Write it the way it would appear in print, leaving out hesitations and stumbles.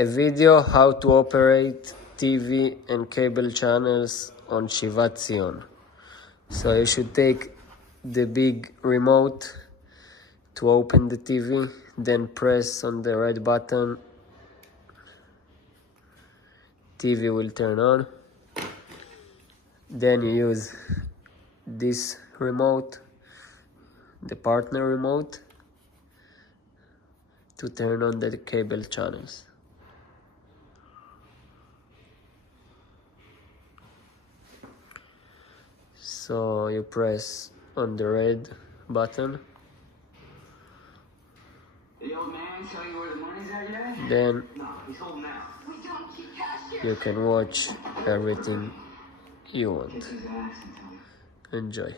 a video how to operate TV and cable channels on Shivat Zion. So you should take the big remote to open the TV, then press on the red button. TV will turn on. Then you use this remote, the partner remote, to turn on the cable channels. So you press on the red button. The old man tell you where the money's at yet? Then No, he's holding out. We don't keep cash here. you can watch everything you want. Kiss his ass and tell him. Enjoy.